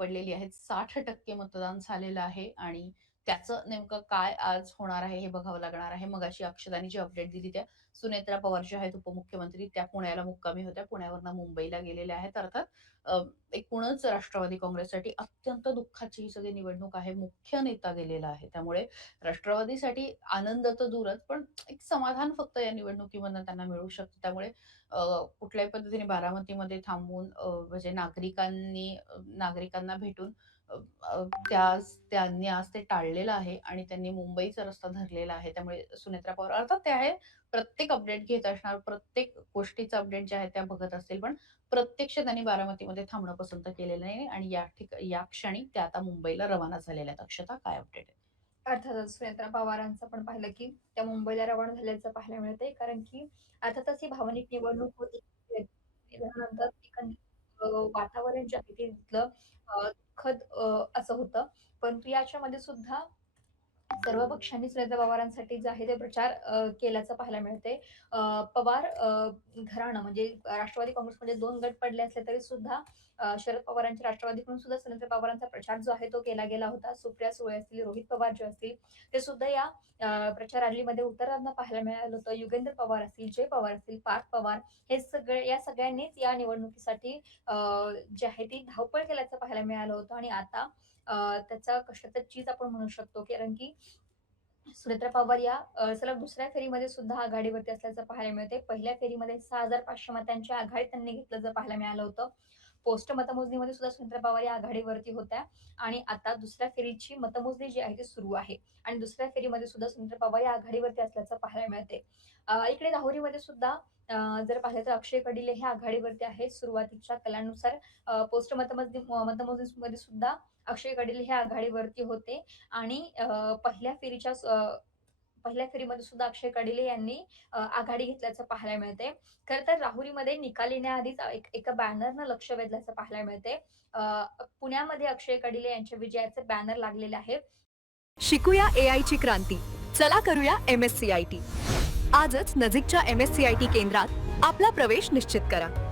पडलेली आहेत. 60% मतदान झालेलं आहे आणि त्याचं नेमकं काय आज होणार आहे हे बघावं लागणार आहे. मगाशी अक्षदानी जी अपडेट दिली त्या सुनेत्रा पवार ज्या आहेत उपमुख्यमंत्री त्या पुण्याला मुक्कामी होत्या. पुण्यावरनं मुंबईला गेलेल्या आहेत. अर्थात एकूणच राष्ट्रवादी काँग्रेससाठी अत्यंत दुःखाची ही सगळी निवडणूक आहे. मुख्य नेता गेलेला आहे. त्यामुळे राष्ट्रवादीसाठी आनंद तर दूरच, पण एक समाधान फक्त या निवडणुकीमधनं त्यांना मिळू शकतं. त्यामुळे कुठल्याही पद्धतीने बारामतीमध्ये थांबून म्हणजे नागरिकांना भेटून अ, अ, त्यांनी आज ते टाळलेलं आहे आणि त्यांनी मुंबईचा रस्ता धरलेला आहे. त्यामुळे सुनेत्रा पवार अर्थात ते आहे, प्रत्येक अपडेट घेत असणार, प्रत्येक गोष्टीचा अपडेट ज्या आहेत त्या बघत असतील, पण प्रत्यक्ष त्यांनी बारामतीमध्ये थांबणं पसंत केलेलं नाही आणि या क्षणी त्या आता मुंबईला रवाना झालेल्या आहेत. अक्षता, काय अपडेट आहे? अर्थातच सुनेत्रा पवारांचं पण पाहिलं, की त्या मुंबईला रवाना झाल्याचं पाहायला मिळतंय. कारण की अर्थातच ही भावनिक निवडणूक होती. त्यानंतर एकंदरीत वातावरण जे आहे ते तिथलं दुःखद असं होतं. परंतु याच्यामध्ये सुद्धा सर्व पक्षांनी सुनेत्रा पवारांसाठी जे आहे ते प्रचार केल्याचं पाहायला मिळते. पवार घराणं म्हणजे राष्ट्रवादी काँग्रेसमध्ये 2 गट पडले असले तरी सुद्धा शरद पवारांच्या राष्ट्रवादीकडून सुद्धा सुनेत्रा पवारांचा प्रचार जो आहे तो केला गेला होता. सुप्रिया सुळे असतील, रोहित पवार जे असतील, ते सुद्धा या प्रचार रॅलीमध्ये उतरताना पाहायला मिळालं होतं. युगेंद्र पवार असतील, जय पवार असतील, पार्थ पवार हे सगळे या सगळ्यांनीच या निवडणुकीसाठी जे आहे ती धावपळ केल्याचं पाहायला मिळालं होतं आणि आता त्याचा कशाचं चीज आपण म्हणू शकतो. कारण की सुनेत्रा पवार या सलग दुसऱ्या फेरीमध्ये सुद्धा आघाडीवरती असल्याचं पाहायला मिळते. पहिल्या फेरीमध्ये 6,500 मतांची आघाडी त्यांनी घेतल्याचं पाहायला मिळालं होतं. पोस्ट मतमोजणीमध्ये सुद्धा सुनेत्रा पवार या आघाडीवरती होत्या आणि आता दुसऱ्या फेरीची मतमोजणी जी आहे ती सुरू आहे आणि दुसऱ्या फेरीमध्ये सुद्धा सुनेत्रा पवार या आघाडीवरती असल्याचं पाहायला मिळते. इकडे राहुरीमध्ये सुद्धा जर पाहिलं तर अक्षय कडिले हे आघाडीवरती आहेत. सुरुवातीच्या कलानुसार पोस्ट मतमोजणीमध्ये सुद्धा अक्षय कडिले हे आघाडीवरती होते आणि पहिल्या फेरीमध्ये सुद्धा अक्षय कडिले यांनी आघाडी घेतल्याचं पाहायला मिळते. खरं तर राहुरीमध्ये निकाल येण्याआधीच एका बॅनरनं लक्ष वेधल्याचं पाहायला मिळते. पुण्यामध्ये अक्षय कडिले यांच्या विजयाचे बॅनर लागलेले आहे. शिकूया AI ची क्रांती. चला करूया MSCIT. आजच नजीकच्या MSCIT केंद्रात आपला प्रवेश निश्चित करा.